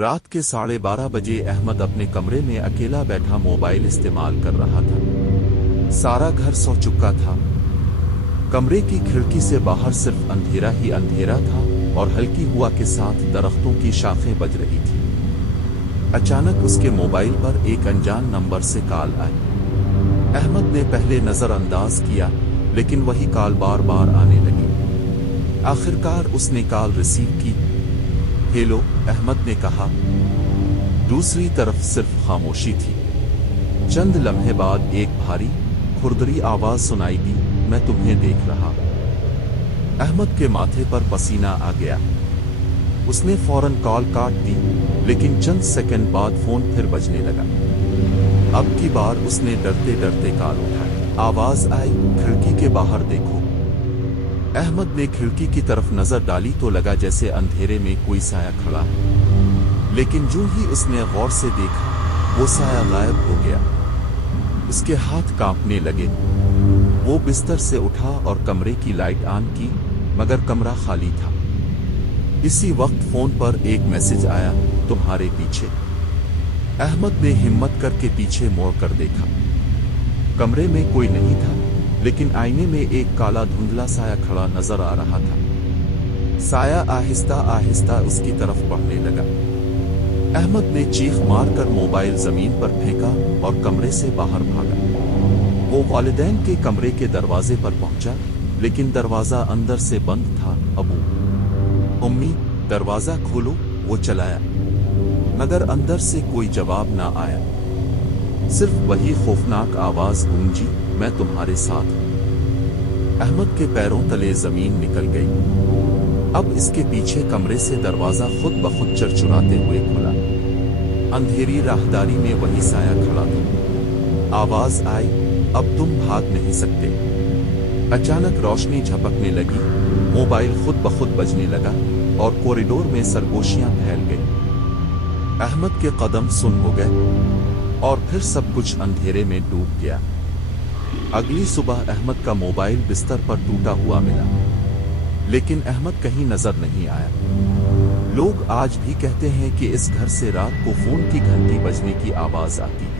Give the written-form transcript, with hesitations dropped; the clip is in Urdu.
رات کے 12:30 احمد اپنے کمرے میں اکیلا بیٹھا موبائل استعمال کر رہا تھا۔ سارا گھر سو چکا تھا۔ کمرے کی کھڑکی سے باہر صرف اندھیرا ہی اندھیرا تھا اور ہلکی ہوا کے ساتھ درختوں کی شاخیں بج رہی تھی۔ اچانک اس کے موبائل پر ایک انجان نمبر سے کال آئی۔ احمد نے پہلے نظر انداز کیا، لیکن وہی کال بار بار آنے لگی۔ آخرکار اس نے کال ریسیو کی۔ ہیلو، احمد نے کہا۔ دوسری طرف صرف خاموشی تھی۔ چند لمحے بعد ایک بھاری، کھردری آواز سنائی دی، میں تمہیں دیکھ رہا۔ احمد کے ماتھے پر پسینہ آ گیا۔ اس نے فوراً کال کاٹ دی، لیکن چند سیکنڈ بعد فون پھر بجنے لگا۔ اب کی بار اس نے ڈرتے ڈرتے کال اٹھائی۔ آواز آئی، کھڑکی کے باہر دیکھو۔ احمد نے کھڑکی کی طرف نظر ڈالی تو لگا جیسے اندھیرے میں کوئی سایہ کھڑا ہے، لیکن جو ہی اس نے غور سے دیکھا، وہ سایہ غائب ہو گیا۔ اس کے ہاتھ کانپنے لگے۔ وہ بستر سے اٹھا اور کمرے کی لائٹ آن کی، مگر کمرہ خالی تھا۔ اسی وقت فون پر ایک میسج آیا، تمہارے پیچھے۔ احمد نے ہمت کر کے پیچھے موڑ کر دیکھا۔ کمرے میں کوئی نہیں تھا، لیکن آئینے میں ایک کالا دھندلا سایہ کھڑا نظر آ رہا تھا۔ سایہ آہستہ آہستہ اس کی طرف بڑھنے لگا۔ احمد نے چیخ مار کر موبائل زمین پر پھینکا اور کمرے سے باہر بھاگا۔ وہ والدین کے کمرے کے دروازے پر پہنچا، لیکن دروازہ اندر سے بند تھا۔ ابو، امی، دروازہ کھولو، وہ چلایا، مگر اندر سے کوئی جواب نہ آیا۔ صرف وہی خوفناک آواز گونجی، میں تمہارے ساتھ ہوں۔ احمد کے پیروں تلے زمین نکل گئی۔ اب اس کے پیچھے کمرے سے دروازہ خود بخود چرچراتے ہوئے کھلا۔ اندھیری راہداری میں وہی سایہ کھڑا تھا۔ آواز آئی، اب تم بھاگ نہیں سکتے۔ اچانک روشنی جھپکنے لگی، موبائل خود بخود بجنے لگا اور کوریڈور میں سرگوشیاں پھیل گئیں۔ احمد کے قدم سن ہو گئے اور پھر سب کچھ اندھیرے میں ڈوب گیا۔ اگلی صبح احمد کا موبائل بستر پر ٹوٹا ہوا ملا، لیکن احمد کہیں نظر نہیں آیا۔ لوگ آج بھی کہتے ہیں کہ اس گھر سے رات کو فون کی گھنٹی بجنے کی آواز آتی ہے۔